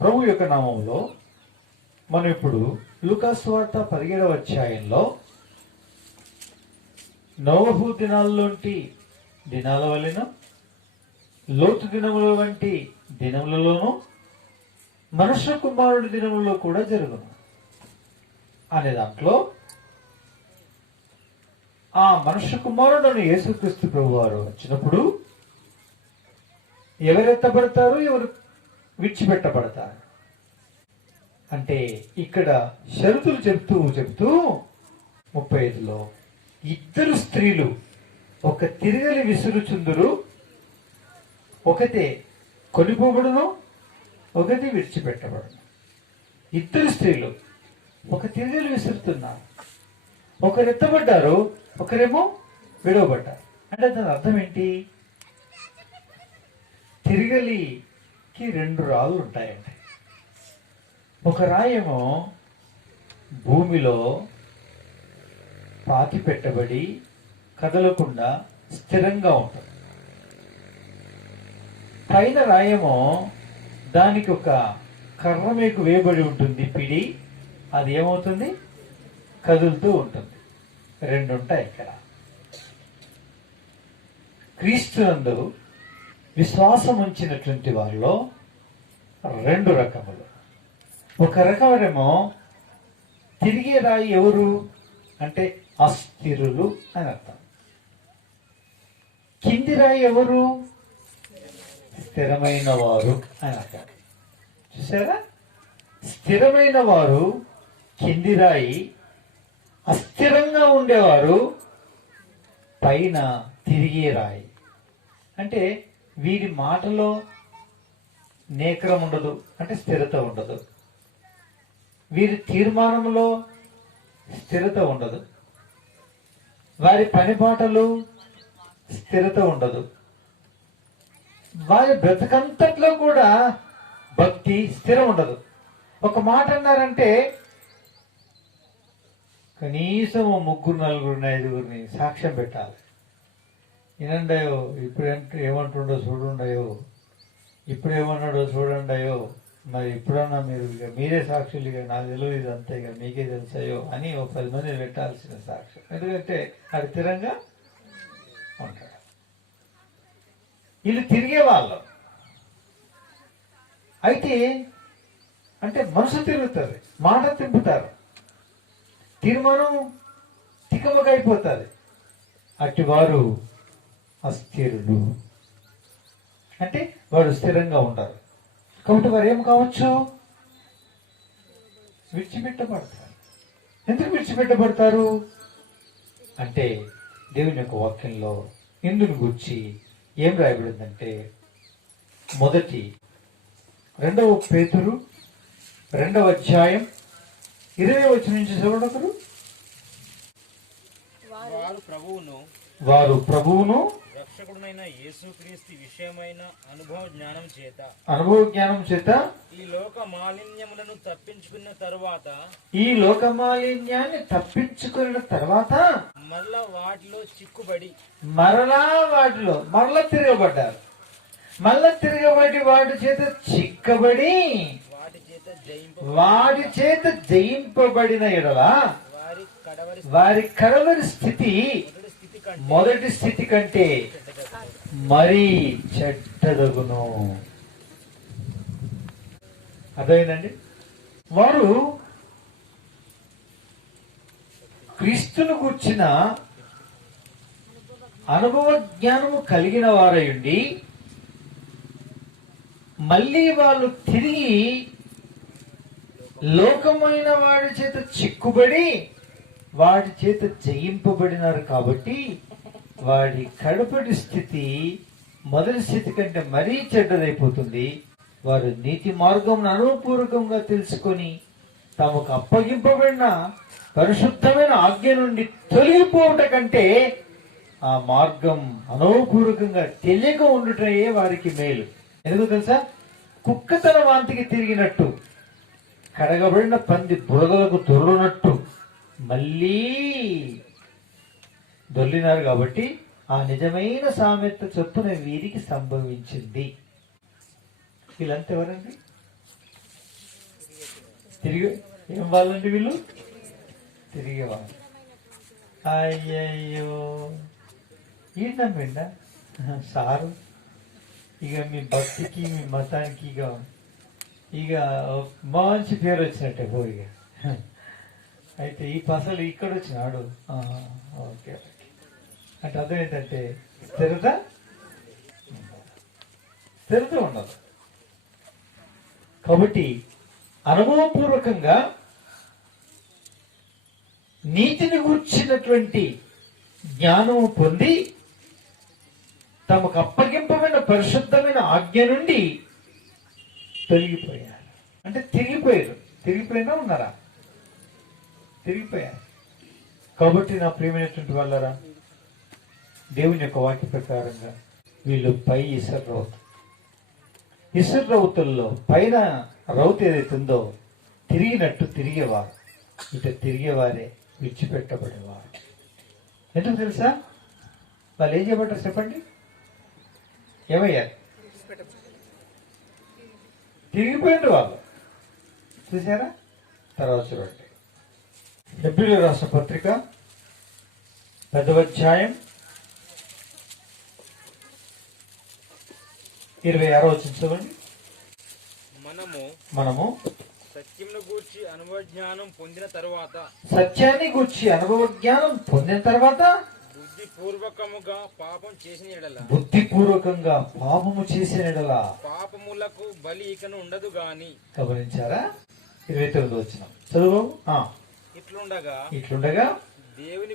ప్రభు యొక్క నామంలో మనం ఇప్పుడు లూకాసు వార్త 17వ అధ్యాయంలో నోవహు దినాల్లోంటి దినాల వలెను లోతు దినముల వంటి దినములలోనూ మనుష్య కుమారుడి దినములలో కూడా జరుగును అనే దాంట్లో ఆ మనుష్య కుమారుడు యేసుక్రీస్తు ప్రభు వారు వచ్చినప్పుడు ఎవరు ఎత్తబడతారు, ఎవరు విడిచిపెట్టబడతారు అంటే ఇక్కడ షరతులు చెప్తూ 35లో ఇద్దరు స్త్రీలు ఒక తిరగలి విసురుచుందురు, ఒకతే కొనిపోబడును, ఒకటి విడిచిపెట్టబడును. ఇద్దరు స్త్రీలు ఒక తిరగలి విసురుతున్నారు, ఒకరు ఎత్తబడ్డారు, ఒకరేమో విడవబడ్డారు. అంటే దాని అర్థం ఏంటి? తిరగలికి 2 రాళ్ళు ఉంటాయండి. ఒక రాయేమో భూమిలో పాతి పెట్టబడి కదలకుండా స్థిరంగా ఉంటుంది. పైన రాయేమో దానికి ఒక కర్ర మేకు వేయబడి ఉంటుంది, పిడి. అది ఏమవుతుంది? కదులుతూ ఉంటుంది. 2 ఉంటాయి ఇక్కడ. క్రీస్తునందు విశ్వాసం ఉంచినటువంటి వారిలో 2 రకములు. ఒక రకమేమో తిరిగే రాయి ఎవరు అంటే అస్థిరులు అని అర్థం. కింది రాయి ఎవరు? స్థిరమైన వారు అని అర్థం. చూసారా? స్థిరమైన వారు కింది రాయి, అస్థిరంగా ఉండేవారు పైన తిరిగే రాయి. అంటే వీరి మాటలో నేకరం ఉండదు, అంటే స్థిరత ఉండదు. వీరి తీర్మానంలో స్థిరత ఉండదు. వారి పనిపాటలు స్థిరత ఉండదు. వారి బ్రతకంతట్లో కూడా భక్తి స్థిరం ఉండదు. ఒక మాట అన్నారంటే కనీసం 3, 4, 5 సాక్ష్యం పెట్టాలి. వినండాయో, ఇప్పుడు ఏమంటుండో చూడుండాయో, ఇప్పుడు ఏమన్నాడో చూడండాయో, మరి ఇప్పుడన్నా మీరు మీరే సాక్షులు, ఇక నాకు తెలియదు ఇదంతా, ఇక మీకే తెలుసాయో అని 10 మంది పెట్టాల్సిన సాక్ష్యం. ఎందుకంటే అది స్థిరంగా ఉంటాడు. వీళ్ళు తిరిగే వాళ్ళు అయితే, అంటే మనసు తిరుగుతుంది, మాట తిప్పుతారు, తీర్మానం తికమకైపోతుంది. అట్టి వారు అస్థిరులు, అంటే వారు స్థిరంగా ఉంటారు. కాబట్టి వారు ఏం కావచ్చు? విడిచిపెట్టబడతారు. ఎందుకు విడిచిపెట్టబడతారు అంటే దేవుని యొక్క వాక్యంలో ఇందుని గురించి ఏం రాయబడిందంటే, 2 పేతురు 2వ అధ్యాయం 20వ వచనం నుంచి చదవడం. వారు ప్రభువును రక్షకుడైన యేసుక్రీస్తు విషయమైన అనుభవ జ్ఞానం చేత ఈ లోక మాలిన్యములను తప్పించుకున్న తర్వాత మరలా వాటిలో చిక్కుబడి మరలా తిరగబడ్డారు. మళ్ళా తిరగబడి వాటి చేత చిక్కబడి వాటి చేత జయింపబడిన ఎడల వారి కడవరి స్థితి మొదటి స్థితి కంటే మరీ చెడ్డదగును. అర్థమైందండి? వారు క్రీస్తును గూర్చిన అనుభవ జ్ఞానము కలిగిన వారయుండి మళ్ళీ వాళ్ళు తిరిగి లోకమైన వాడి చేత చిక్కుబడి వాడి చేత జయింపబడినారు. కాబట్టి వాడి కడపటి స్థితి మొదటి స్థితి కంటే మరీ చెడ్డదైపోతుంది. వారు నీతి మార్గం అనుపూర్వకంగా తెలుసుకొని తమకు అప్పగింపబడిన పరిశుద్ధమైన ఆజ్ఞ నుండి తొలగిపోవట కంటే ఆ మార్గం అనుపూర్వకంగా తెలియక ఉండుటే వారికి మేలు. ఎందుకు తెలుసా? కుక్క తన వాంతికి తిరిగినట్టు, కడగబడిన పంది బురదలకు దొర్లునట్టు మళ్ళీ దొర్లినారు. కాబట్టి ఆ నిజమైన సామెత చొప్పున వీరికి సంభవించింది. వీళ్ళంతా ఎవరండి? తిరిగి ఏం వాళ్ళండి వీళ్ళు? తిరిగేవాళ్ళు. అయ్యయ్యో, ఏంటమ్మిండా సారు, ఇక మీ భక్తికి మీ మతానికి ఇక మంచి పేరు వచ్చినట్టే పోయిగా. అయితే ఈ పసలు ఇక్కడ వచ్చినాడు. ఓకే, అంటే అర్థం ఏంటంటే స్థిరత ఉండదు. కాబట్టి అనుభవపూర్వకంగా నీతిని గూర్చినటువంటి జ్ఞానము పొంది తమకు అప్పగింపమైన పరిశుద్ధమైన ఆజ్ఞ నుండి తొలగిపోయారు. అంటే తిరిగిపోయినా ఉన్నారా? తిరిగిపోయారు. కాబట్టి నా ప్రియమైనటువంటి వాళ్ళరా, దేవుని యొక్క వాక్య ప్రకారంగా వీళ్ళు పై ఇసురు రౌతుల్లో పైన రౌతు ఏదైతే ఉందో తిరిగినట్టు తిరిగేవారు, ఇటు తిరిగేవారే విడిచిపెట్టబడేవారు. ఎందుకు తెలుసా? వాళ్ళు ఏం చేయబడ్డారు చెప్పండి? ఏమయ్యారు? తిరిగిపోయిండ్రు వాళ్ళు. చూసారా? తర్వాత చూడండి, హెబ్రీయులకు రాసిన పత్రిక 10వ అధ్యాయం 26వ వచనం చదవండి. మనము సత్యమును గూర్చి అనుభవ జ్ఞానం పొందిన తరువాత, సత్యాన్ని గూర్చి అనుభవ జ్ఞానం పొందిన తర్వాత బుద్ధిపూర్వకముగా పాపం చేసిన ఎడల పాపములకు బలి ఇకను ఉండదు గాని. గమనించారా? 29వ వచనం చదువు. ఇట్లుండగా దేవుని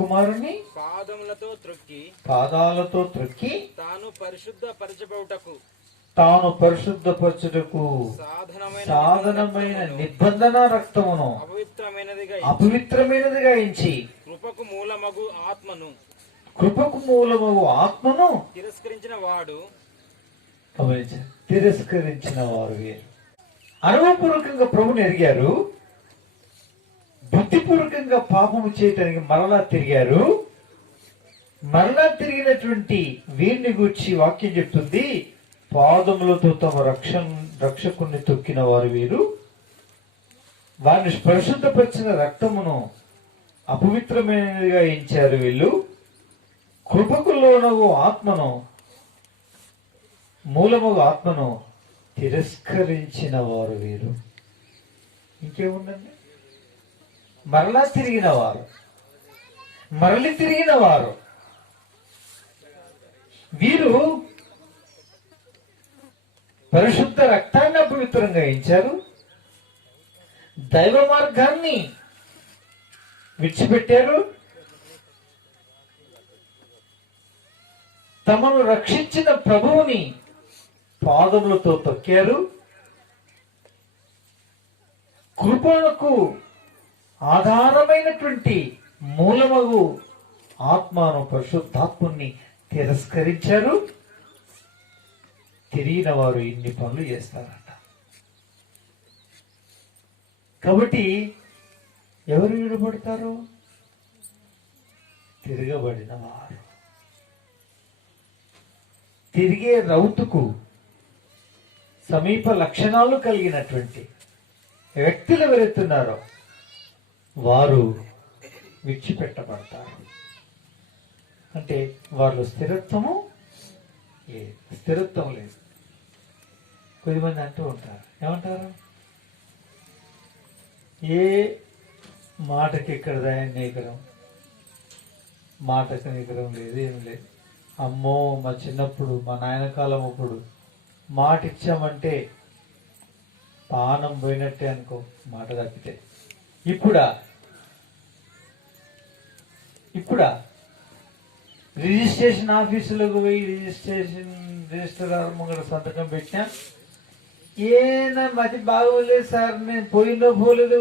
కుమారుని పాదాలతో త్రొక్కి తాను పరిశుద్ధపరచబడుటకు సాధనమైన నిబంధన రక్తమును అపవిత్రమైనదిగా ఎంచి కృపకు మూలమగు ఆత్మను తిరస్కరించిన వారు వీరు. అనుభవపూర్వకంగా ప్రభుని ఎరిగారు, బుద్ధిపూర్వకంగా పాపము చేయటానికి మరలా తిరిగారు. మరలా తిరిగినటువంటి వీరిని గూర్చి వాక్యం చెప్తుంది, పాదములతో తమ రక్షకుణ్ణి తొక్కిన వారు వీరు. వారిని పరిశుద్ధపరిచిన రక్తమును అపవిత్రమైనదిగా ఎంచారు వీళ్ళు. కృపకు లోనగు మూలమగు ఆత్మను తిరస్కరించిన వారు వీరు. ఇంకేముందండి? మరలి తిరిగిన వారు వీరు పరిశుద్ధ రక్తాన్ని అపవిత్రంగా ఎంచారు, దైవ మార్గాన్ని విడిచిపెట్టారు, తమను రక్షించిన ప్రభువుని పాదములతో తొక్కారు, కృపణకు ఆధారమైనటువంటి మూలమగు ఆత్మను పరిశుద్ధాత్మని తిరస్కరించారు. తిరిగిన వారు ఇన్ని పనులు చేస్తారట. కాబట్టి ఎవరు విడబడతారు? తిరగబడిన వారు. తిరిగే రౌతుకు సమీప లక్షణాలు కలిగినటువంటి వ్యక్తులు ఎవరెత్తున్నారో వారు విడిచిపెట్టబడతారు. అంటే వాళ్ళు స్థిరత్వం లేదు. కొద్దిమంది అంటూ ఉంటారు, ఏమంటారు? ఏ మాటకి ఇక్కడ నిగ్రహం, మాటకి నిగ్రహం లేదు, ఏం లేదు. అమ్మో, మా చిన్నప్పుడు మా నాయన కాలం అప్పుడు మాట ఇచ్చామంటే పానం పోయినట్టే అనుకో, మాట తప్పితే. ఇప్పుడా రిజిస్ట్రేషన్ ఆఫీసులకు పోయి రిజిస్టర్ ముంగడ సంతకం పెట్టినా, ఏనా మతి బాగోలేదు సార్, నేను పోలేదో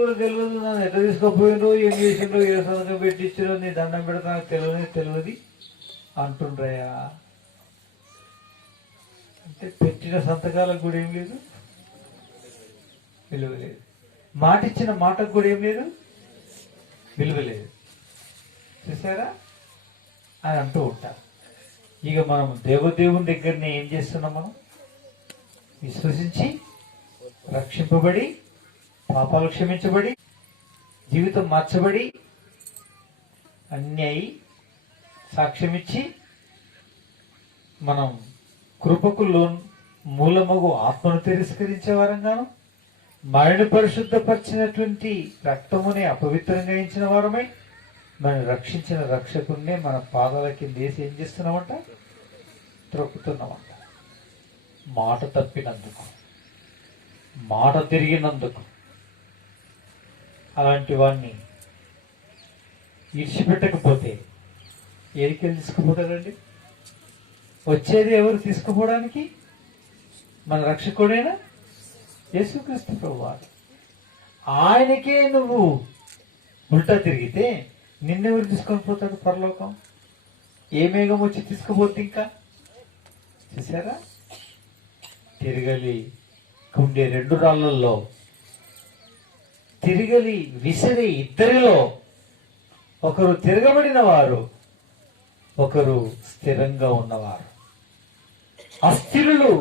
కూడా తెలియదు, నన్ను ఎట్లా తీసుకోపోయినో, ఏం చేసిండ్రో, ఏ సంతకం పెట్టించారో, నీ దండం పెడతా నాకు తెలియదు అంటుండ్రయా. అంటే పెట్టిన సంతకాలకు కూడా ఏం లేదు, విలువ లేదు. మాట ఇచ్చిన మాటకు కూడా ఏం లేదు, విలువ లేదు. చూసారా అని అంటూ ఉంటారు. ఇక మనం దేవుని దగ్గరనే ఏం చేస్తున్నాం? మనం విశ్వసించి రక్షింపబడి పాపాలు క్షమించబడి జీవితం మార్చబడి అన్నీ అయి సాక్ష్యమిచ్చి మనం కృపకు మూలమగు ఆత్మను తిరస్కరించే వారంగాను మనని పరిశుద్ధపరిచినటువంటి రక్తముని అపవిత్రంగా ఇచ్చిన వారమై మనం రక్షించిన రక్షకున్నే మన పాదాల కింద వేసి ఏం చేస్తున్నామంట? త్రొక్కుతున్నామంట. మాట తప్పినందుకు, మాట తిరిగినందుకు అలాంటి వాడిని ఇడిచిపెట్టకపోతే ఏరికెళ్ళి తీసుకుపోతాడండి? వచ్చేది ఎవరు తీసుకుపోవడానికి? మన రక్షకుడైనా యేసుక్రీస్తు ప్రభువారు. ఆయనకే నువ్వు ఉల్టా తిరిగితే నిన్నెవరు తీసుకొని పోతాడు పరలోకం? ఏ మేఘం వచ్చి తీసుకుపోతే ఇంకా? చూసారా? తిరగలి ఉండే 2 రాళ్లల్లో తిరగలి విసిరి ఇద్దరిలో ఒకరు తిరగబడిన వారు, ఒకరు స్థిరంగా ఉన్నవారు. అస్థిరులు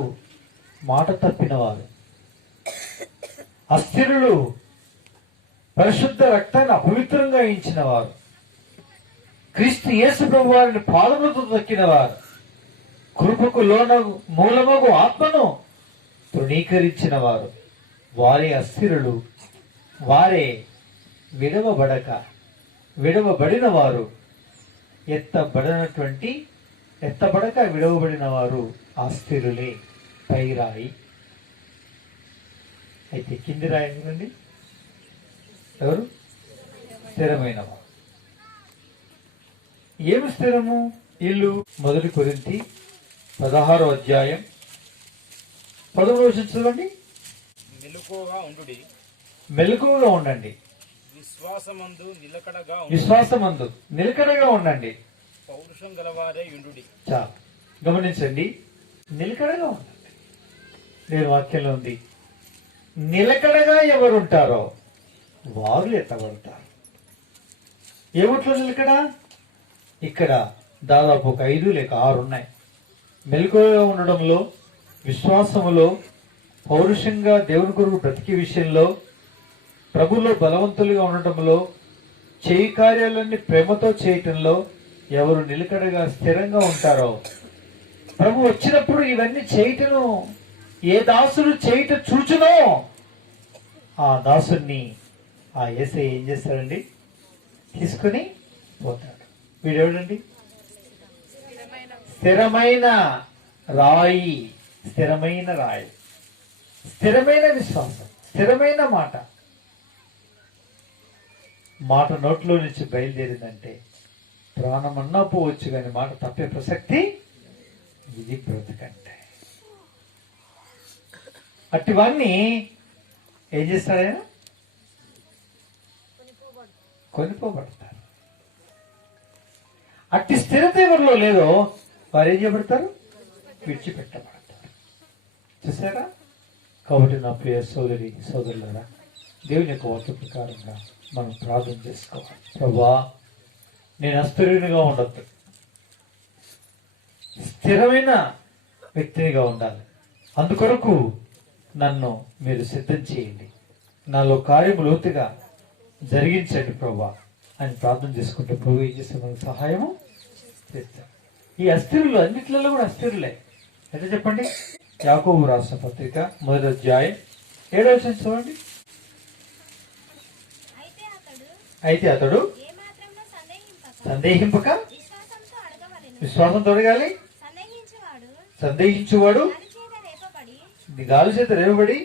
మాట తప్పినవారు, అస్థిరులు పరిశుద్ధ రక్తాన్ని అపవిత్రంగా ఇచ్చిన వారు, క్రీస్తు యేసు ప్రభు వారిని పాదములతో తొక్కిన వారు, కృపకు మూలమగు ఆత్మను తృణీకరించిన వారు, వారే అస్థిరులు, వారే విడవబడిన వారు, ఎత్తబడక విడవబడిన వారు అస్థిరులే. పై రాయి అయితే కింది రాయి ఎందుకండి? ఎవరు? స్థిరమైన వారు. ఏమి స్థిరము? ఇల్లు. 1 కొరింథీ 16వ అధ్యాయం 13వ వచనం చూడండి. మెలకువగా ఉండండి, విశ్వాసమందు నిలకడగా ఉండండి, పౌరుషం గలవారే యుండుడి. చాలు గమనించండి, నిలకడగా ఉండండి. నేను వాక్యంలో ఉంది, నిలకడగా ఎవరుంటారో వారు ఎత్తబడతారు. ఏమిట్లో నిలకడ? ఇక్కడ దాదాపు ఒక 5 లేక 6 ఉన్నాయి. మెలకువగా ఉండడంలో, విశ్వాసములో, పౌరుషంగా దేవుని కొరకు బ్రతికే విషయంలో, ప్రభులో బలవంతులుగా ఉండటంలో, చేయి కార్యాలన్నీ ప్రేమతో చేయటంలో ఎవరు నిలకడగా స్థిరంగా ఉంటారో, ప్రభు వచ్చినప్పుడు ఇవన్నీ చేయటను ఏ దాసుడు చేయట చూచునో ఆ దాసుని ఆ యేసే ఏం చేస్తాడండి? తీసుకుని పోతాడు. వీడెవడండి? స్థిరమైన రాయి, స్థిరమైన రాయి, స్థిరమైన విశ్వాసం, స్థిరమైన మాట. మాట నోట్లో నుంచి బయలుదేరిందంటే ప్రాణమన్నా పోవచ్చు, కానీ మాట తప్పే ప్రసక్తి ఇది బ్రతుకంటే. అట్టివన్నీ ఏం చేస్తాడైనా? కొనిపోబడతారు. అట్టి స్థిరత ఎవరిలో లేదో వారు ఏం చేయబడతారు? విడిచిపెట్టబడతారు. చూసారా? కాబట్టి నా ప్రియ సోదరి సోదరులారా, దేవుని యొక్క వాక్య ప్రకారంగా మనం ప్రార్థన చేసుకోవాలి. ప్రభువా, నేను అస్థిరునిగా ఉండొద్దు, స్థిరమైన వ్యక్తినిగా ఉండాలి. అందుకొరకు నన్ను మీరు సిద్ధం చేయండి, నాలో కార్యము లోతుగా జరిగించండి ప్రభువా అని ప్రార్థన చేసుకుంటే ప్రభు ఏం చేస్తే మనకు సహాయము చేస్తాడు. ఈ అస్థిరులు అన్నిట్లలో కూడా అస్థిరులే. అయితే చెప్పండి, యాకోబు రాసిన పత్రిక 1వ అధ్యాయం 7వ వచనం చూడండి. అయితే అతడు సందేహింపక విశ్వాసంతో అడగాలి. సందేహించువాడు గాలి చేత రేపబడి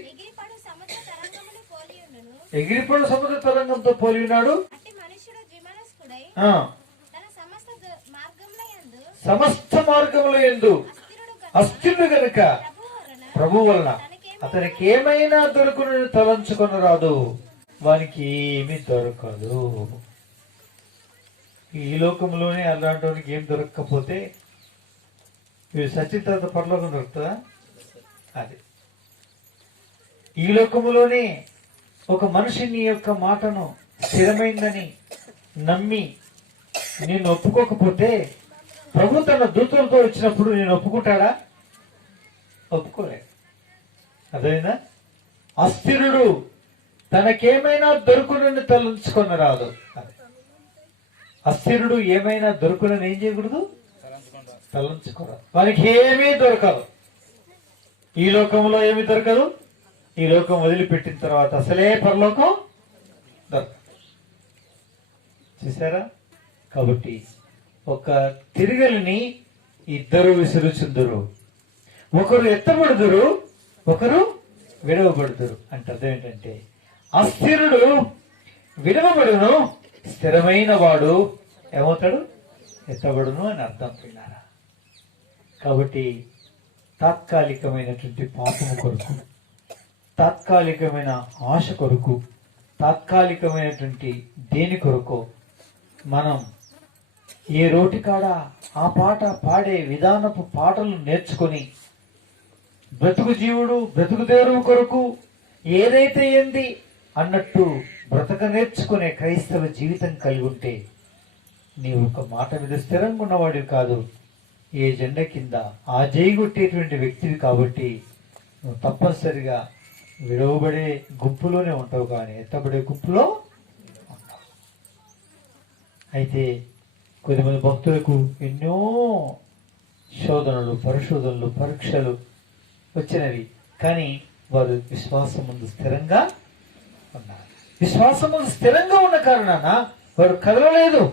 ఎగిరిపడు సముద్ర తరంగంతో పోలి ఉన్నాడు. సమస్త మార్గముల యందు అస్థిరుడు గనుక ప్రభు వలన అతనికి ఏమైనా దొరుకును తలంచుకొని రాదు, వానికి ఏమి దొరకదు. ఈ లోకంలోనే అలాంటి వానికి ఏం దొరకకపోతే వీడు సచ్చిన తర్వాత పరలోకం దొరుకుతుందా? అది ఈ లోకములోనే ఒక మనిషిని యొక్క మాటను స్థిరమైందని నమ్మి నేను ఒప్పుకోకపోతే ప్రభు తన దూతలతో వచ్చినప్పుడు నేను ఒప్పుకుంటాడా? ఒప్పుకోలే. అదేనా? అస్థిరుడు తనకేమైనా దొరుకునని తలంచుకొని రాదు. అస్థిరుడు ఏమైనా దొరుకునని ఏం చేయకూడదు, తలంచుకోరాదు. వానికి ఏమీ దొరకదు, ఈ లోకంలో ఏమి దొరకదు. ఈ లోకం వదిలిపెట్టిన తర్వాత అసలే పరలోకం దొరకదు. చూసారా? కాబట్టి ఒక తిరగలిని ఇద్దరు విసురుచుందురు, ఒకరు ఎత్తబడుదురు, ఒకరు విడవబడుదురు. అంటే అర్థం ఏంటంటే, అస్థిరుడు విడవబడును, స్థిరమైన వాడు ఏమవుతాడు, ఎత్తబడును అని అర్థం. పిల్లారా, కాబట్టి తాత్కాలికమైనటువంటి పాపము కొరకు, తాత్కాలికమైన ఆశ కొరకు, తాత్కాలికమైనటువంటి దేని కొరకు మనం ఏ రోటి కాడ ఆ పాట పాడే విధానపు పాటలు నేర్చుకొని బ్రతుకు జీవుడు బ్రతుకు దేరువు కొరకు ఏదైతే ఏంది అన్నట్టు బ్రతక నేర్చుకునే క్రైస్తవ జీవితం కలిగి ఉంటే నీవు ఒక మాట మీద స్థిరంగా ఉన్నవాడివి కాదు, ఏ జెండ కింద ఆ జైగొట్టేటువంటి వ్యక్తివి. కాబట్టి నువ్వు తప్పనిసరిగా విడవబడే గుంపులోనే ఉంటావు, కానీ ఎత్తబడే గుంపులో ఉంటావు. అయితే కొద్దిమంది భక్తులకు ఎన్నో శోధనలు, పరిశోధనలు, పరీక్షలు వచ్చినవి, కానీ వారు విశ్వాసం ముందు స్థిరంగా ఉన్నారు. విశ్వాసం ముందు స్థిరంగా ఉన్న కారణాన వారు కదలలేదు.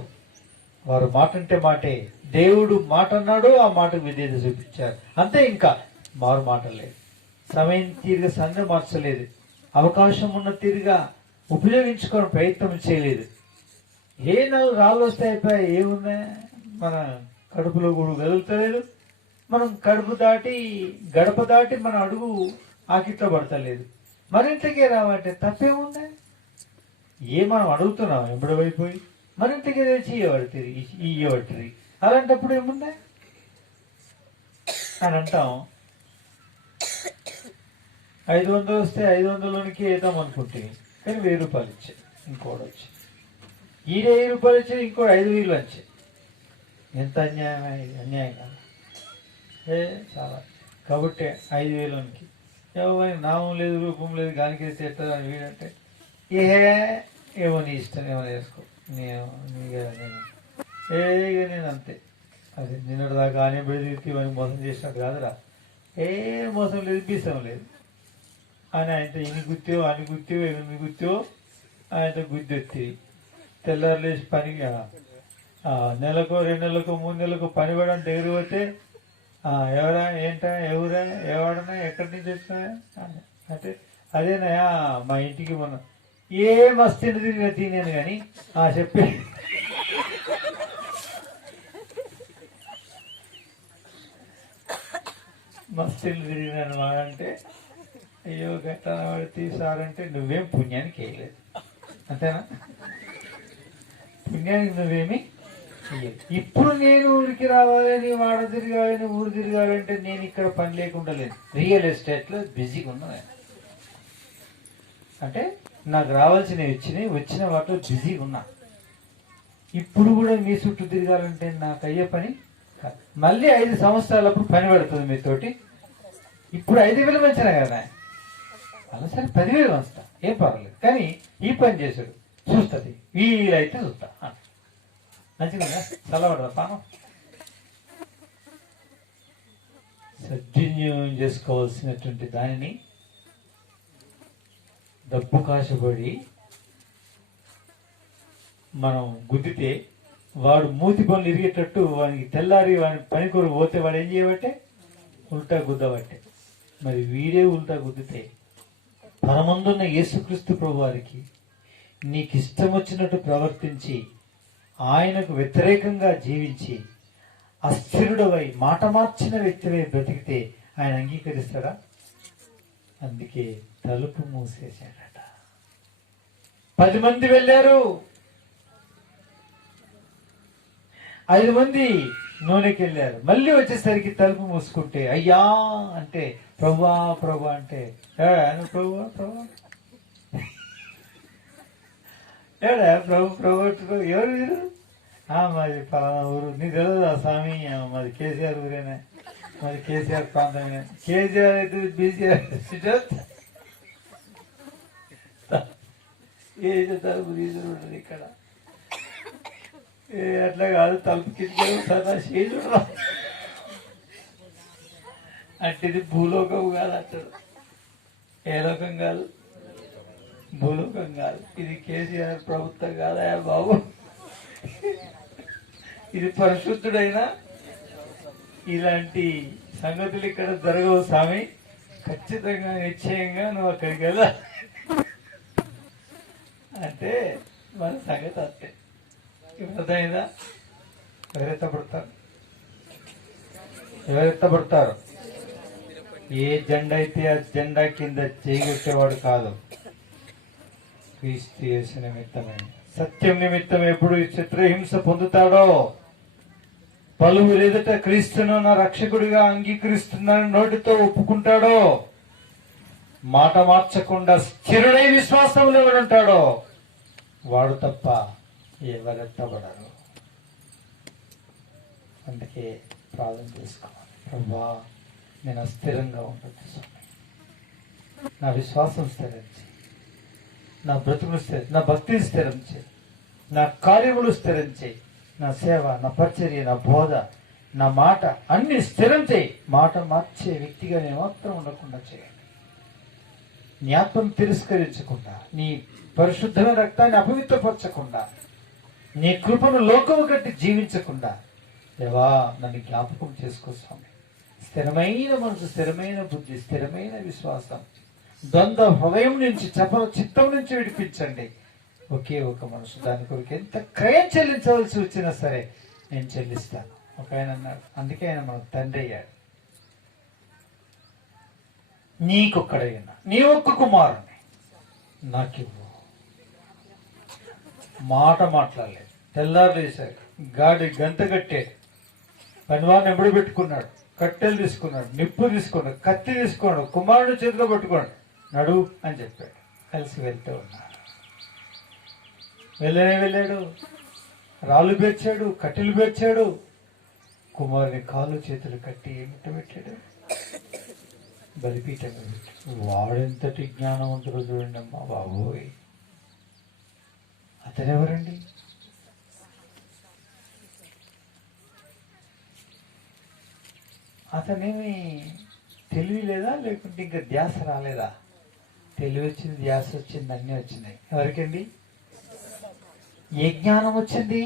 వారు మాట అంటే మాటే, దేవుడు మాట అన్నాడు, ఆ మాటకు విధేయత చూపించారు అంతే. ఇంకా మారు మాట లేదు, సమయం తీరుగా సంఘం మార్చలేదు, అవకాశం ఉన్న తీరుగా ఉపయోగించుకోవడం ప్రయత్నం చేయలేదు. ఏ నాలుగు రాళ్ళు వస్తాయి, ఏమున్నా మన కడుపులో కూడా కదులుతలేదు, మనం కడుపు దాటి గడప దాటి మన అడుగు ఆకిట్లో పడతలేదు. మరింతకే రావంటే తప్పేముందా? ఏ మనం అడుగుతున్నాం ఎంబడవైపోయి మరింతకే తెచ్చి ఇయ్యబట్టి అలాంటప్పుడు ఏముందా అని అంటాం. 500 వస్తే 500లోనికి వేద్దాం అనుకుంటే, కానీ 1000 రూపాయలు ఇచ్చాయి, ఇంకోటి వచ్చి ఈడ 1000 రూపాయలు ఇచ్చాయి, ఇంకోటి 5000 వచ్చాయి. ఎంత అన్యాయం, అన్యాయం కాదు చాలా. కాబట్టి 5000లోనికి ఎవరి నామం లేదు, రూపం లేదు, గాలికి వేస్తే ఎట్లా వీడంటే ఏమో నీ ఇష్టం, ఏమో వేసుకో, నేను నేను అంతే. అది నిన్నటి దాకా ఆనే బెదిరితే ఇవన్నీ మోసం చేసినట్టు కాదురా, ఏ మోసం లేదు, బీసం లేదు అని ఆయనతో ఇన్ని గుర్తివో అని గుర్తివో ఎన్ని గుర్తివో ఆయనతో గుద్ది ఎత్తి తెల్లారు లేచి పనికి నెలకో 2 నెలలకు 3 నెలలకు పని పడని దగ్గర పోతే ఎవరా ఏంటా ఎవరా ఎవడనా ఎక్కడి నుంచి వచ్చినా అంటే అదేనయా మా ఇంటికి మొన్న ఏ మస్తు తిరిగినా తినేను కానీ చెప్పి మస్తులు తిరిగినాను అంటే అయ్యో గట్టా పడితే సార్ అంటే నువ్వేం పుణ్యానికి వేయలేదు, అంతేనా? పుణ్యానికి నువ్వేమి ఇప్పుడు నేను ఊరికి రావాలని వాడ తిరగాలని ఊరు తిరగాలంటే నేను ఇక్కడ పని లేకుండా లేదు, రియల్ ఎస్టేట్లో బిజీగా ఉన్నా. అంటే నాకు రావాల్సినవి వచ్చిన వాటిలో బిజీగా ఉన్నా. ఇప్పుడు కూడా మీ చుట్టూ తిరగాలంటే నాకు అయ్యే పని కాదు. మళ్ళీ 5 సంవత్సరాలప్పుడు పని పడుతుంది మీతోటి. ఇప్పుడు 5000 మంచినా కదా, అలా సరే 10,000 వస్తా, ఏం పర్వాలేదు, కానీ ఈ పని చేశాడు చూస్తుంది, వీలైతే చూస్తా మంచిగా చల్లబడదా పానం. సద్వినియోగం చేసుకోవాల్సినటువంటి దానిని డబ్బు కాశపడి మనం గుద్దితే వాడు మూతి పనులు ఇరిగేటట్టు వానికి తెల్లారి వాని పని కొరకు పోతే వాడు ఏం చేయబట్టే ఉల్టా గుద్దబట్టే. మరి వీడే ఉల్టా గుద్దితే పరమందున్న యేసుక్రీస్తు ప్రభు వారికి నీకు ఇష్టం వచ్చినట్టు ప్రవర్తించి ఆయనకు వ్యతిరేకంగా జీవించి అస్థిరుడవై మాట మార్చిన వ్యక్తివై బ్రతికితే ఆయన అంగీకరిస్తాడా? అందుకే తలుపు మూసేశాడట. 10 మంది వెళ్ళారు, 5 మంది నూనెకి వెళ్ళారు. మళ్ళీ వచ్చేసరికి తలుపు మూసుకుంటే అయ్యా అంటే ప్రభువా ప్రభు అంటే ప్రభువా ప్రభు ఏడా ప్రభు ప్రభు ఎవరు మీరు? మాది పలానా ఊరు, నీకు తెలియదు స్వామి, మాది కేసీఆర్ ఊరేనా, మాది కేసీఆర్ ప్రాంతమే. కేసీఆర్ అయితే బీసీఆర్ ఏదో తలుపు తీసుడు ఉండదు ఇక్కడ. అట్లా కాదు, తలుపు కింద సదా చేయుడు అంటే ఇది భూలోకం కాదు అంటాడు. ఏ లోకం కాదు, భూలోకం కాదు. ఇది కేసీఆర్ ప్రభుత్వం కాదా బాబు, ఇది పరిశుద్ధుడైనా ఇలాంటి సంగతులు ఇక్కడ జరగవు స్వామి. ఖచ్చితంగా నిశ్చయంగా నువ్వు అక్కడికి వెళ్ళా అంటే మన సంగతి అంతే. అర్థమైందా? ఎవరెత్తపడతారు? ఏ జెండా అయితే ఆ జెండా కింద చేయగొట్టేవాడు కాదు. క్రీస్తు యేసు నిమిత్తమే, సత్యం నిమిత్తం ఎప్పుడు చిత్రహింస పొందుతాడో, పలువురు ఎదుట క్రీస్తును నా రక్షకుడిగా అంగీకరిస్తున్నాను నోటితో ఒప్పుకుంటాడో, మాట మార్చకుండా స్థిరుడై విశ్వాసంలో ఎవరుంటాడో వాడు తప్ప ఎవరెత్తబడరు. అందుకే ప్రార్థన చేసుకోవాలి. ప్రభా, నేను అస్థిరంగా ఉండదు స్వామి, నా విశ్వాసం స్థిరం చేయి, నా బ్రతుకులు స్థిరం, నా భక్తిని స్థిరం చేయి, నా కార్యములు స్థిరం చేయి, నా సేవ, నా పరిచర్య, నా బోధ, నా మాట అన్ని స్థిరం చేయి. మాట మార్చే వ్యక్తిగా నేను మాత్రం ఉండకుండా చేయండి. నీ ఆత్మను తిరస్కరించకుండా, నీ పరిశుద్ధమైన రక్తాన్ని అపవిత్రపరచకుండా, నీ కృపను లోకము కట్టి జీవించకుండా దేవా నన్ను జ్ఞాపకం చేసుకో స్వామి. స్థిరమైన మనసు, స్థిరమైన బుద్ధి, స్థిరమైన విశ్వాసం, ద్వంద్వ హృదయం నుంచి చపల చిత్తం నుంచి విడిపించండి. ఒకే ఒక మనసు, దాని కొరకు ఎంత క్రయం చెల్లించవలసి వచ్చినా సరే నేను చెల్లిస్తాను. ఒక ఆయన అన్నాడు, అందుకే ఆయన మనకు తండ్రి అయ్యాడు. నీకొక్కడైనా నీ ఒక్క కుమారుని నాకివ్వు. మాట మాట్లాడలేదు, తెల్లారు వేశాడు, గాడి గంత కట్టాడు, పనివారిని ఎప్పుడు పెట్టుకున్నాడు, కట్టెలు తీసుకున్నాడు, నిప్పు తీసుకున్నాడు, కత్తి తీసుకున్నాడు, కుమారుడు చేతిలో పట్టుకున్నాడు, నడు అని చెప్పాడు. కలిసి వెళ్తూ ఉన్నాడు. వెళ్ళాడు, రాళ్ళు పేర్చాడు, కట్టెలు పేర్చాడు, కుమారుని కాళ్ళు చేతులు కట్టి ఏమిట పెట్టాడు, బలిపీఠంగా పెట్టాడు. వాడెంతటి జ్ఞానవంతుడు చూడండి అమ్మా బాబోయ్. అతనెవరండి? అతనేమి తెలివి లేదా, లేకుంటే ఇంకా ధ్యాస రాలేదా? తెలివి వచ్చింది, ధ్యాస వచ్చింది, అన్నీ వచ్చినాయి. ఎవరికండి? ఏ జ్ఞానం వచ్చింది?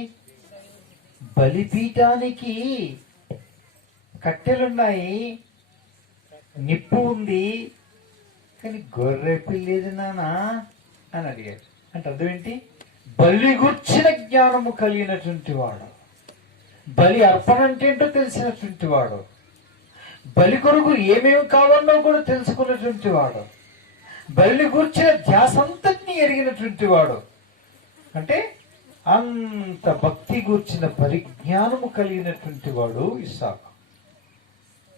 బలిపీఠానికి కట్టెలున్నాయి, నిప్పు ఉంది, కానీ గొర్రె పిల్లేదు నానా అని అడిగాడు. అంటే అర్థం ఏంటి? బలి గుర్చిన జ్ఞానము కలిగినటువంటి వాడు, బలి అర్పణ అంటే ఏంటో తెలిసినటువంటి వాడు, బలి కొరకు ఏమేమి కావాలో కూడా తెలుసుకున్నటువంటి వాడు, బలి గుర్చిన ధ్యాసంతటిని ఎరిగినటువంటి వాడు. అంటే అంత భక్తి గూర్చిన పరిజ్ఞానము కలిగినటువంటి వాడు ఇస్సాకు.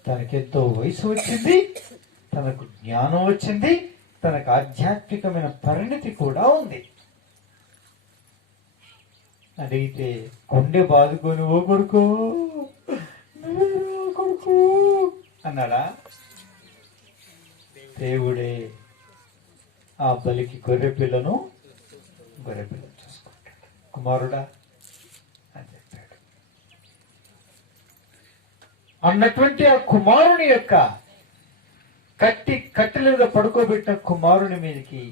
తనకెంతో వయసు వచ్చింది, తనకు జ్ఞానం వచ్చింది, తనకు ఆధ్యాత్మికమైన పరిణతి కూడా ఉంది. అడిగితే కొండె బాదుకొని ఓ కొడుకు కొడుకు అన్నాడా? దేవుడే ఆ బలికి గొర్రె పిల్లను చూసుకుంటాడు. కుమారుడా అని చెప్పాడు. అన్నటువంటి ఆ కుమారుని యొక్క కట్టెల మీద పడుకోబెట్టిన కుమారుని మీదకి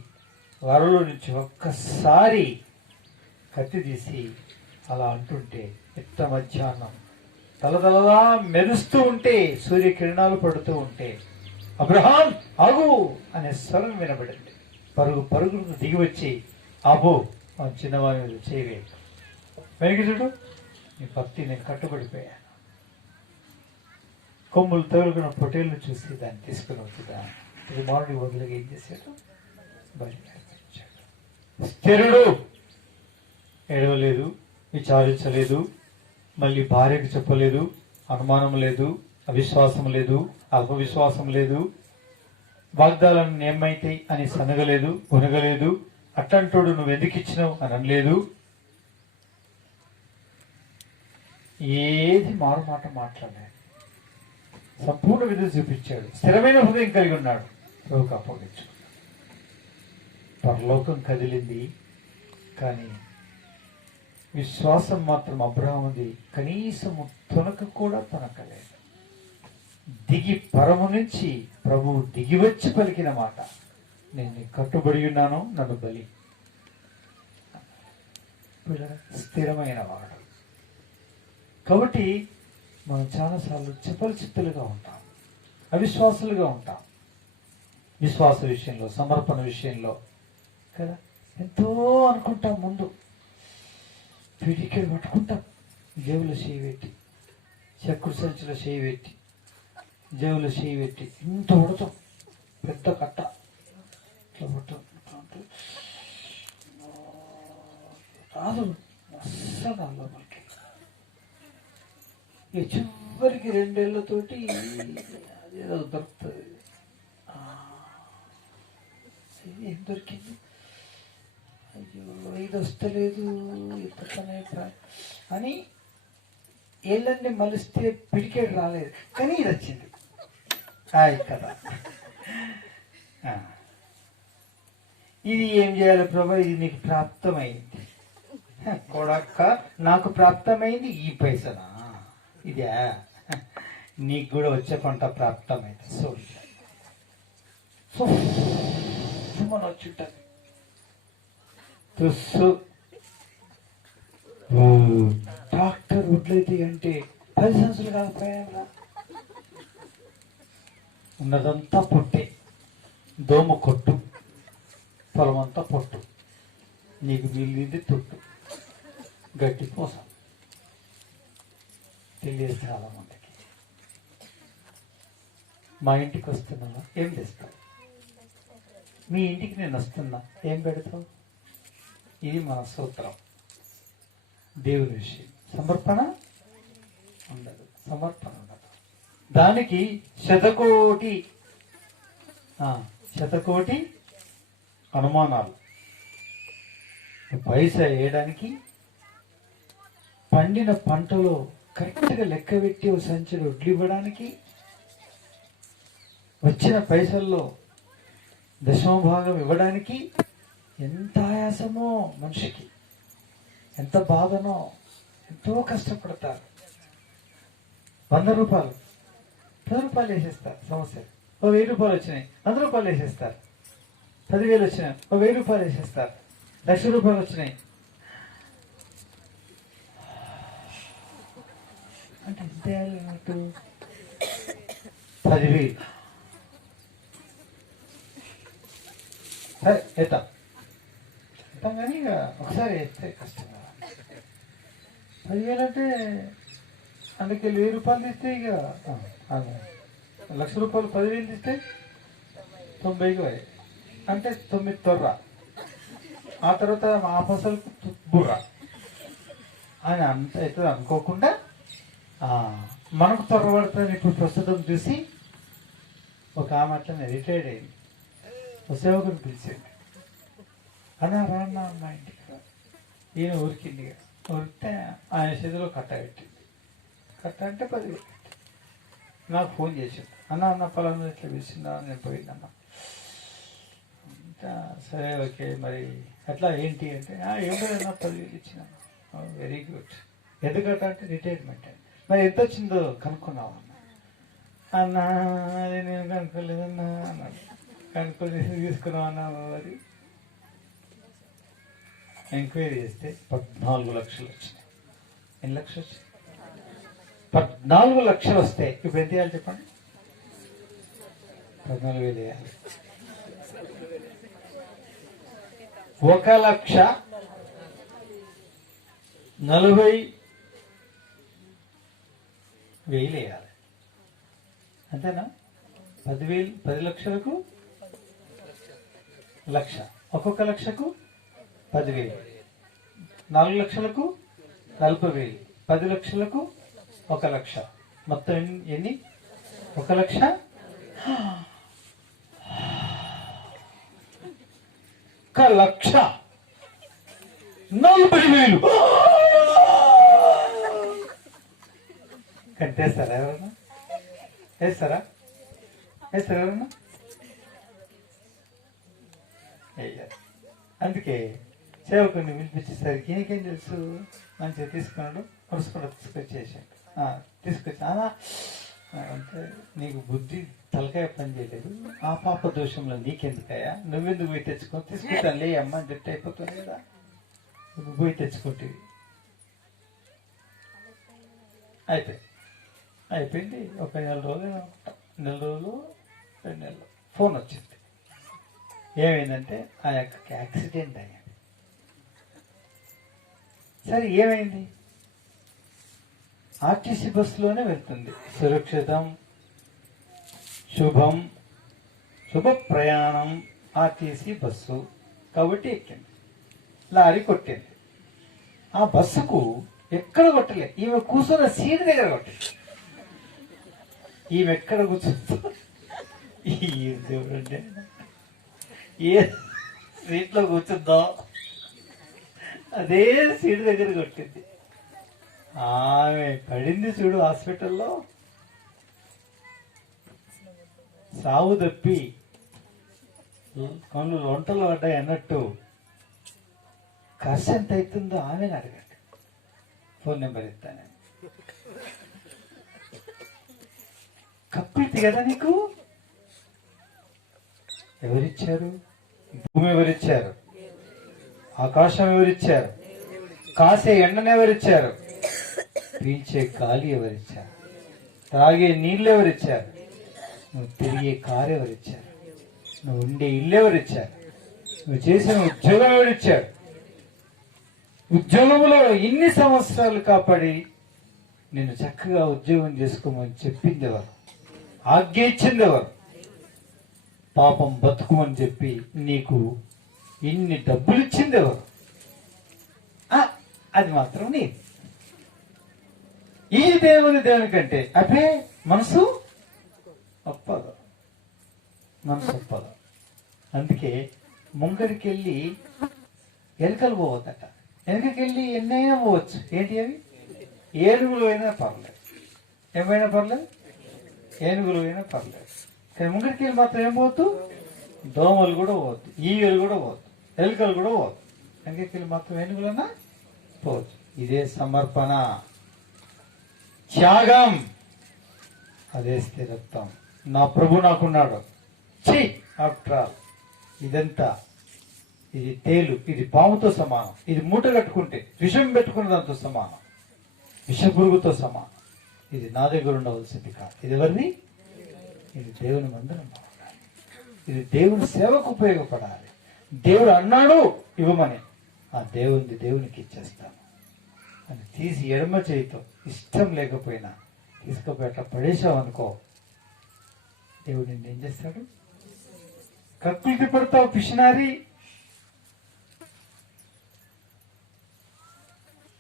వరలో నుంచి ఒక్కసారి కత్తి తీసి అలా అంటుంటే, ఎత్త మధ్యాహ్నం తలతలలా మెరుస్తూ ఉంటే, సూర్యకిరణాలు పడుతూ ఉంటే, అబ్రహాం ఆగు అనే స్వరం వినబడింది. పరుగును దిగి వచ్చి, ఆబో ఆ చిన్నవారి మీద చేయవే, వెనక్కి చూడు, నీ భక్తి నేను కట్టుబడిపోయాను. కొమ్ములు తగులుకున్న పొటేళ్లు చూసి దాన్ని తీసుకుని వచ్చిదా కుమారుడి వదిలిగా ఏం చేశాడు? బలి అర్పించాడు. స్థిరుడు, ఏడవలేదు, విచారించలేదు, మళ్ళీ భార్యకు చెప్పలేదు, అనుమానం లేదు, అవిశ్వాసం లేదు, అల్పవిశ్వాసం లేదు, వాగ్దాలను ఏమైతే అని సనగలేదు, కొనగలేదు, అట్టంటోడు నువ్వు ఎందుకు ఇచ్చినావు అని అనలేదు. ఏది మారు మాట మాట్లాడాడు. సంపూర్ణ విధులు చూపించాడు. స్థిరమైన హృదయం కలిగి ఉన్నాడు. ప్రభుకు అప్పగించుకున్నాడు. పరలోకం కదిలింది, కానీ విశ్వాసం మాత్రం అబ్రహాముది కనీసము తొనక కూడా తొనకలేదు. దిగి పరము నుంచి ప్రభువు దిగి వచ్చి పలికిన మాట, నేను నీకు కట్టుబడి ఉన్నాను, నన్ను బలి. స్థిరమైన వాడు. కాబట్టి మనం చాలాసార్లు చిత్తలుగా ఉంటాం, అవిశ్వాసులుగా ఉంటాం. విశ్వాస విషయంలో, సమర్పణ విషయంలో కదా ఎంతో అనుకుంటాం. ముందు పిడికెడు పట్టుకుంటాం, జేబులో చేయి పెట్టి, చక్కుడు సంచిలో చేయి పెట్టి, జేబులో చేయి పెట్టి ఇంత పడతాం, పెద్ద కట్ట ఇట్లా పడతాం. రాదు అస్సలు అలా మనకి. చివరికి 2 ఏళ్లతోటి అదేదో దొరుకుతుంది. ఏం దొరికింది? అయ్యో ఇది వస్తలేదు ఇప్పటికనే అని ఏళ్ళన్ని మలిస్తే పిడికేడు రాలేదు, కానీ ఇది వచ్చింది. కదా ఇది ఏం చేయాలి ప్రభా? ఇది నీకు ప్రాప్తమైంది కొడక్క, నాకు ప్రాప్తమైంది ఈ పైసనా? ఇదే నీకు కూడా వచ్చే పంట ప్రాప్తమైంది. మన వచ్చింటుంది తుస్సు. డాక్టర్ వడ్లయితే అంటే 10 సంవత్సరాలు కాకపోయా, ఉన్నదంతా పొట్టే, దోమ కొట్టు, పొలమంతా పొట్టు, నీకు మిగిలింది తొట్టు, గట్టి కోసం. తెలియదు చాలా మందికి. మా ఇంటికి వస్తున్నా, ఏం తెస్తావు? మీ ఇంటికి నేను వస్తున్నా, ఏం పెడతావు? ఇది మన సూత్రం. దేవుని విషయం సమర్పణ ఉండదు, సమర్పణ ఉండదు. దానికి శతకోటి అనుమానాలు. పైసా వేయడానికి పండిన పంటలో కరెక్ట్గా లెక్క పెట్టి ఒక సంచులు వడ్లు ఇవ్వడానికి, వచ్చిన పైసల్లో 10వ భాగం ఇవ్వడానికి ఎంత ఆయాసమో మనిషికి, ఎంత బాధనో, ఎంతో కష్టపడతారు. 100 రూపాయలు 10 రూపాయలు వేసేస్తారు సమస్య. 1000 రూపాయలు వచ్చినాయి, 100 రూపాయలు వేసేస్తారు. 10,000 వచ్చినాయి, 1000 రూపాయలు వేసేస్తారు. 1,00,000 రూపాయలు వచ్చినాయి అంటే ఎంత అన్నట్టు 10,000. సరే వేస్తాం కానీ ఇక ఒకసారి వేస్తే కష్టం కదా. 10,000 అంటే అందుకే 1,000 రూపాయలు తీస్తే ఇక 1,00,000 రూపాయలు 10,000 తీస్తే 90 అంటే 9 తొర్ర, ఆ తర్వాత ఆ పసలు బుర్ర అని అంత అవుతుంది అనుకోకుండా మనకు త్వర పడుతుంది. ఇప్పుడు ప్రస్తుతం చూసి ఒక ఆమె అట్లనే రిటైర్డ్ అయింది, సేవకుని పిలిచింది, అన్నా రాన్న మా ఇంటికి రా. ఈయన ఉరికింది, ఉరికితే ఆయన చేతిలో కట్ట పెట్టింది. కట్ట అంటే 10,000. నాకు ఫోన్ చేసింది, అన్న పలానా ఇట్లా పిలిచిందా, నేను పోయిందమ్మా. సరే ఓకే మరి అట్లా ఏంటి అంటే ఏం లేదన్నా 10,000 ఇచ్చినా. Very good. ఎందుకంటే అంటే రిటైర్మెంట్ అండి. మరి ఎంత వచ్చిందో కనుక్కున్నావు అన్న? అది నేను కనుక్కోలేదన్నా అన్నాడు. కనుక్కొని తీసుకున్నావు అన్నా. మరి ఎంక్వైరీ చేస్తే 14 లక్షలు వచ్చినాయి. ఎన్ని లక్షలు వచ్చినాయి? 14 లక్షలు వస్తే ఇప్పుడు ఎంత వేయాలి చెప్పండి? 14,000 వేయాలి. 1,40,000 వేయాలి. అంతేనా? 10,000, 10 లక్షలకు 1,00,000, ఒక్కొక్క లక్షకు 10,000, 4 లక్షలకు 40,000, 10 లక్షలకు 1,00,000, మొత్తం ఎన్ని? 1,00,000. 1,40,000 కంటేస్తారా? ఎవరన్నా వేస్తారా? ఎవరన్నా? అందుకే సేవకుని పిలిపించేసరికి నీకేం తెలుసు మంచిగా తీసుకున్నాడు, మురుసుకుండా తీసుకొచ్చేసాడు. తీసుకొచ్చి అంటే నీకు బుద్ధి తలకాయ పని చేయలేదు, ఆ పాప దోషంలో నీకెందుకయ్యా, నువ్వెందుకు పోయి తెచ్చుకొని తీసుకుంటాను లే అమ్మ అని చెప్తే అయిపోతుంది కదా, నువ్వు పోయి తెచ్చుకుంటుంది. అయిపోయింది. ఒక నెల రోజులు 2 నెలలు ఫోన్ వచ్చింది. ఏమైందంటే ఆ యొక్క యాక్సిడెంట్ అయ్యింది. సరే ఏమైంది? ఆర్టీసీ బస్సులోనే వెళ్తుంది, సురక్షితం, శుభ ప్రయాణం ఆర్టీసీ బస్సు కాబట్టి ఎక్కింది. లారీ కొట్టింది. ఆ బస్సుకు ఎక్కడ కొట్టలే, ఈమె కూర్చున్న సీట్ దగ్గర కొట్టింది. ఈమె ఎక్కడ కూర్చుందో చూడండి, ఏ సీట్లో కూర్చుందో అదే సీట్ దగ్గర కొట్టింది. ఆమె పడింది చూడు హాస్పిటల్లో, సావు తప్పి కళ్ళు లొంటలు పడ్డాయి అన్నట్టు. ఖర్చు ఎంత అవుతుందో ఆమెను అడగండి, ఫోన్ నెంబర్ ఇస్తాను. కప్పిటి కదా నీకు, ఎవరిచ్చారు? భూమి ఎవరిచ్చారు? ఆకాశం ఎవరిచ్చారు? కాసే ఎండను ఎవరిచ్చారు? పీల్చే గాలి ఎవరిచ్చారు? తాగే నీళ్ళు ఎవరిచ్చారు? నువ్వు తిరిగే కారు ఎవరిచ్చారు? నువ్వు ఉండే ఇల్లు ఎవరిచ్చారు? నువ్వు చేసిన ఉద్యోగం ఎవరిచ్చారు? ఉద్యోగంలో ఇన్ని సంవత్సరాలు కాపాడి నేను చక్కగా ఉద్యోగం చేసుకోమని చెప్పింది ఎవరు? ఆజ్ఞ ఇచ్చింది ఎవరు? పాపం బతుకుమని చెప్పి నీకు ఇన్ని డబ్బులు ఇచ్చింది ఎవరు? అది మాత్రం నీ. ఈ దేవుని కంటే అదే మనసు ఒప్పదు. అందుకే ముంగడికి వెళ్ళి ఎలుకలు పోవద్దట. వెనకకెళ్ళి ఎన్నైనా పోవచ్చు. ఏంటి అవి? ఏనుగులు అయినా పర్లేదు, ఏమైనా పర్లేదు, ఏనుగులు అయినా పర్లేదు. కానీ ముంగడికి వెళ్ళి మాత్రం ఏం పోవద్దు? దోమలు కూడా పోవద్దు, ఈగలు కూడా పోవద్దు, ఎలుకలు కూడా పోవద్దు. వెనకకి వెళ్ళి మాత్రం ఏనుగులన్నా పోవచ్చు. ఇదే సమర్పణ, త్యాగం, అదే స్థిరత్వం. నా ప్రభు నాకున్నాడు. ఆఫ్టర్ ఆల్ ఇదంతా, ఇది తేలు, ఇది పాముతో సమానం, ఇది మూట కట్టుకుంటే విషం పెట్టుకున్న దాంతో సమానం, విషపురుగుతో సమానం. ఇది నా దగ్గర ఉండవలసింది కాదు. ఇది ఎవరిది? ఇది దేవుని మందిరం బాగుండాలి, ఇది దేవుని సేవకు ఉపయోగపడాలి. దేవుడు అన్నాడు ఇవ్వమని, ఆ దేవునికి ఇచ్చేస్తాను అని తీసి ఎడమ చేయితో ఇష్టం లేకపోయినా తీసుకుపోయి అట్లా పడేసావు అనుకో, దేవుడు నిన్ను ఏం చేస్తాడు? కక్కులకి పడతావు పిషనారి.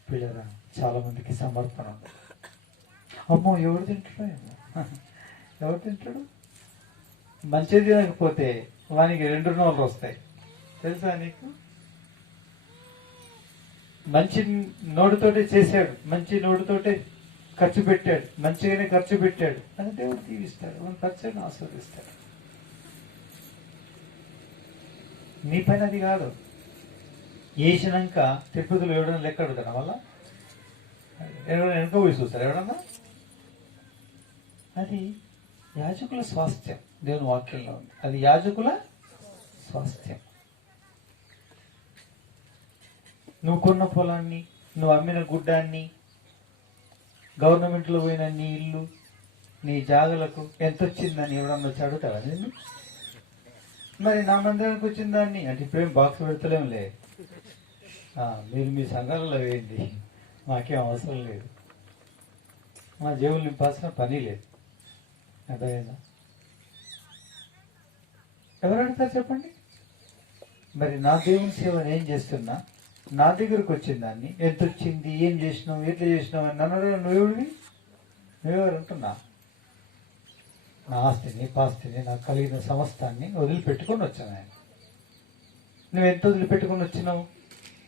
పిల్లరా, చాలా మందికి సమర్పణ ఉంది. అమ్మో ఎవరు తింటాడు? మంచిది తినకపోతే వానికి 2 నోళ్ళు వస్తాయి, తెలుసా నీకు? మంచి నోటితోటే చేశాడు, మంచి నోటితోటే ఖర్చు పెట్టాడు, మంచిగానే ఖర్చు పెట్టాడు అని దేవుడు దీవిస్తాడు, మన ఖర్చుని ఆస్వాదిస్తాడు. నీ పైన అది కాదు. వేసినాక తిరుపతిలో ఎవడన్నా లెక్క అడుగుతాడు వల్ల ఎవరైనా వెనుక పోయి చూస్తారు ఎవడన్నా. అది యాజకుల స్వాస్థ్యం, దేవుని వాక్యంలో ఉంది. అది యాజకుల స్వాస్థ్యం. నువ్వు కొన్న పొలాన్ని, నువ్వు అమ్మిన గుడ్డాన్ని, గవర్నమెంట్లో పోయిన నీ ఇల్లు, నీ జాగలకు ఎంత వచ్చిందని ఎవరన్నా వచ్చి అడుగుతావా నేను? మరి నా మందిరానికి వచ్చిన దాన్ని అంటే ఇప్పుడేం బాక్స్ పెడతలేంలే, మీరు మీ సంఘాలలో వేయండి, మాకేం అవసరం లేదు, మా జేబులు నింపాల్సిన పని లేదు. అర్థమైందా? ఎవరు అడుగుతారు చెప్పండి? మరి నా దేవుని సేవ నేను చేస్తున్నా, నా దగ్గరకు వచ్చిన దాన్ని ఎంత వచ్చింది, ఏం చేసినావు, ఎట్లా చేసినావు అని నన్ను నువ్వెవరు అంటున్నా? నా ఆస్తిని, పాస్తిని, నాకు కలిగిన సమస్తాన్ని వదిలిపెట్టుకొని వచ్చాను ఆయన. నువ్వు ఎంత వదిలిపెట్టుకొని వచ్చినావు?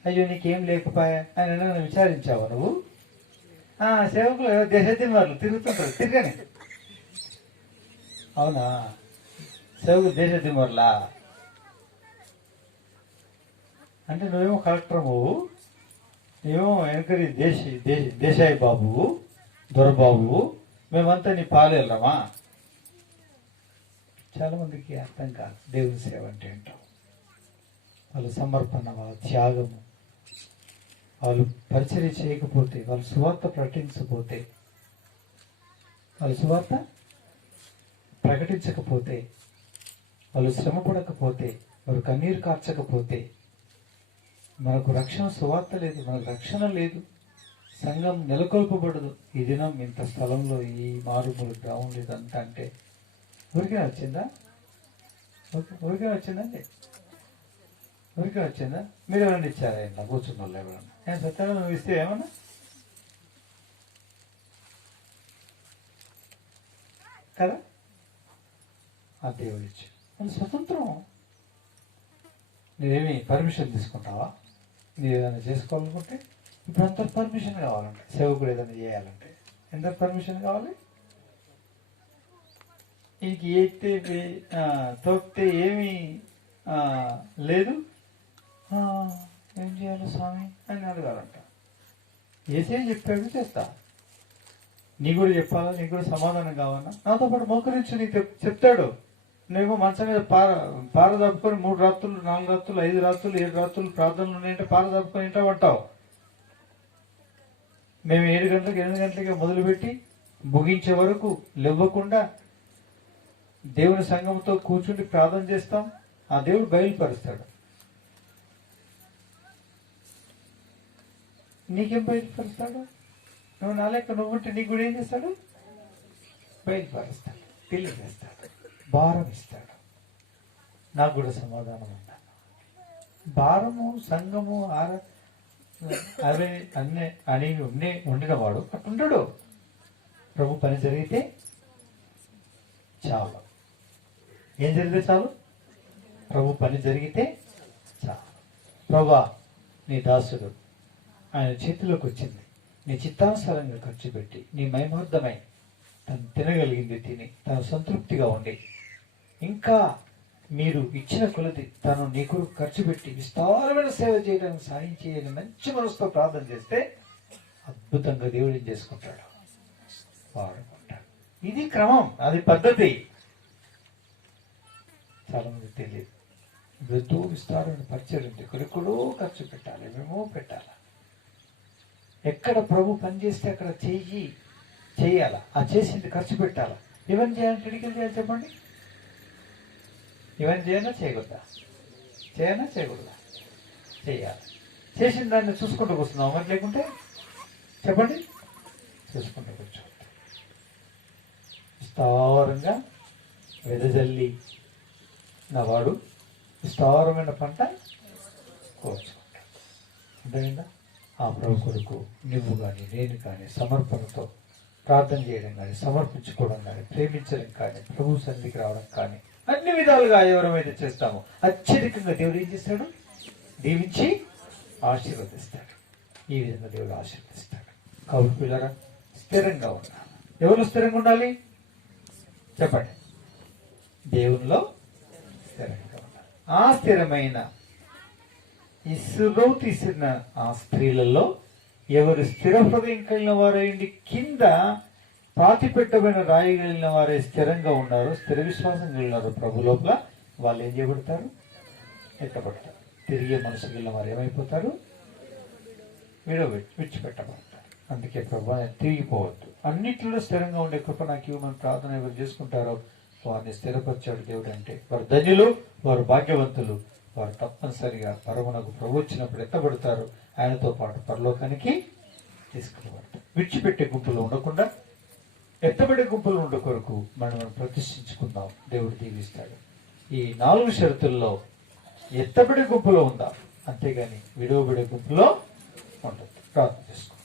అయ్యో నీకేం లేకపోయా ఆయన నన్ను విచారించావా నువ్వు? సేవకులు దేశదిన వాళ్ళు తిరుగుతుంటారు, తిరగని. అవునా? సేవకులు దేశదిన వాళ్ళ అంటే నువ్వేమో కలెక్టర్ బాబు, నువ్వేమో వెనకరి దేశాయి బాబు, దొరబాబు, మేమంతా నీ పాలేళ్ళమా? చాలా మందికి అర్థం కాదు దేవుని సేవ అంటే ఏంటో. వాళ్ళ సమర్పణ, వాళ్ళ త్యాగము, వాళ్ళు పరిచర్య చేయకపోతే, వాళ్ళు సువార్త ప్రకటించకపోతే, వాళ్ళు సువార్త ప్రకటించకపోతే, వాళ్ళు శ్రమ పడకపోతే, వారు కన్నీరు కార్చకపోతే మనకు రక్షణ, సువార్త లేదు, మనకు రక్షణ లేదు, సంఘం నెలకొల్పబడదు. ఈ దినం ఇంత స్థలంలో ఈ మారుమూల గ్రౌండ్ ఇదంతా అంటే ఊరికే వచ్చిందా? ఊరికే వచ్చిందండి? ఊరికే వచ్చిందా? మీరు ఎవరన్నా ఇచ్చారా? ఇలా కూర్చున్న వాళ్ళు ఎవరన్నా నేను సత్యాన్ని నువ్వు ఇస్తే ఏమన్నా కదా? ఆ దేవుడు ఇచ్చి మన స్వతంత్రం. నువ్వేమి పర్మిషన్ తీసుకుంటావా? నువ్వు ఏదైనా చేసుకోవాలనుకుంటే ఇప్పుడు అంత పర్మిషన్ కావాలంటే, సేవకుడు ఏదైనా చేయాలంటే ఎంత పర్మిషన్ కావాలి? ఇంక ఎత్తే తోక్తే ఏమీ లేదు, ఏం చేయాలి స్వామి అని అడగాలంట. ఏసే చెప్పాడు చేస్తా. నీ కూడా చెప్పాలా, నీకు కూడా సమాధానం కావాలా? నాతో పాటు మోకరించి నీకు చెప్తాడు. నువ్వేమో మంచం మీద పార దప్పుకొని 3 రాత్రులు 4 రాత్రులు 5 రాత్రులు 7 రాత్రులు ప్రార్థనలు ఉన్నాయంటే పార దప్పుకొని ఇంటా పట్టావు. మేము 7 గంటలకు 8 గంటలకి మొదలుపెట్టి ముగించే వరకు లేవ్వకుండా దేవుని సంఘంతో కూర్చుండి ప్రార్థన చేస్తాం. ఆ దేవుడు బయలుపరుస్తాడు. నీకేం బయలుపరుస్తాడు? నువ్వు నా లెక్క నువ్వుంటే నీకు కూడా ఏం చేస్తాడు? బయలుపరుస్తాడు, తెలియజేస్తాడు, భారం ఇస్తాడు. నాకు కూడా సమాధానం ఉందా? భారము, సంఘము, అవే అన్నీ అని ఉండినవాడు అట్టుంటాడు. ప్రభు పని జరిగితే చాలు. ఏం జరిగితే చాలు? ప్రభు పని జరిగితే చాలు. ప్రభా, నీ దాసుడు ఆయన చేతిలోకి వచ్చింది, నీ చిత్తానుసారంగా ఖర్చు పెట్టి నీ మహిమార్థమై తను తినగలిగింది తిని తను సంతృప్తిగా ఉండి, ఇంకా మీరు ఇచ్చిన కొలది తను నీ కొరకు ఖర్చు పెట్టి విస్తారమైన సేవ చేయడానికి సాయం చేయాలని మంచి మనసుతో ప్రార్థన చేస్తే అద్భుతంగా దేవుడు ఏం చేసుకుంటాడు? వాడుకుంటాడు. ఇది క్రమం, అది పద్ధతి. చాలా మంది తెలియదు. ఎంతో విస్తారమైన పరిచయం ఉంది, ఎక్కడెక్కడో ఖర్చు పెట్టాలి, మేమో పెట్టాలి. ఎక్కడ ప్రభు పనిచేస్తే అక్కడ చేయాలా, ఆ చేసింది ఖర్చు పెట్టాలా. ఇవన్నీ చేయాలంటే ఎడికలు చేయాలి చెప్పండి? ఇవన్నీ చేయనా చేయకూడదా? చేయకూడదా? చేయాలి. చేసిన దాన్ని చూసుకుంటూ కూర్చున్నాం, మరి లేకుంటే చెప్పండి, చూసుకుంటూ కూర్చోవద్దు. విస్తారంగా వెదజల్లి వాడు విస్తారమైన పంట కోర్చుకుంటాడు. అర్థమైందా? ఆ ప్రభు కొరకు నువ్వు కానీ నేను కానీ సమర్పణతో ప్రార్థన చేయడం కానీ, సమర్పించుకోవడం కానీ, ప్రేమించడం కానీ, ప్రభు సన్నిధికి రావడం కానీ, అన్ని విధాలుగా ఎవరైతే చేస్తామో అత్యధికంగా దేవుడు ఏం చేస్తాడు? దీవించి ఆశీర్వదిస్తాడు. ఈ విధంగా దేవుడు ఆశీర్వదిస్తాడు. కాబట్టి పిల్లరా, స్థిరంగా ఉండాలి. ఎవరు స్థిరంగా ఉండాలి చెప్పండి? దేవునిలో స్థిరంగా ఉండాలి. ఆ స్థిరమైన ఇసులో తీసిన ఆ స్త్రీలలో ఎవరు స్థిర హృదయం కలిగిన వారైంది కింద పాతి పెట్టబడిన రాయి కలిగిన వారే స్థిరంగా ఉన్నారు, స్థిర విశ్వాసం కలిగినారు ప్రభు లోపల, వాళ్ళు ఏం చేయబడతారు? ఎత్తబడతారు. తిరిగే మనసు కలిగిన వారు ఏమైపోతారు? విడిచిపెట్టబడతారు. అందుకే ప్రభు తిరిగిపోవద్దు, అన్నింటిలో స్థిరంగా ఉండే కృప నాకు ఇవ్వమని ప్రార్థన ఎవరు చేసుకుంటారో వారిని స్థిరపరిచాడు దేవుడు. అంటే వారు ధన్యులు, వారు భాగ్యవంతులు, వారు తప్పనిసరిగా పరమునకు ప్రభు వచ్చినప్పుడు ఎత్తబడతారు, ఆయనతో పాటు పరలోకానికి తీసుకుపోబడతారు. విడిచిపెట్టే గుంపులో ఉండకుండా ఎత్తబడే గుంపులు ఉండే కొరకు మనం ప్రతిష్ఠించుకుందాం. దేవుడు దీవిస్తాడు. ఈ 4 షరతుల్లో ఎత్తబడే గుంపులో ఉందాం, అంతేగాని విడవబడే గుంపులో ఉండదు. ప్రార్థన చేసుకోండి.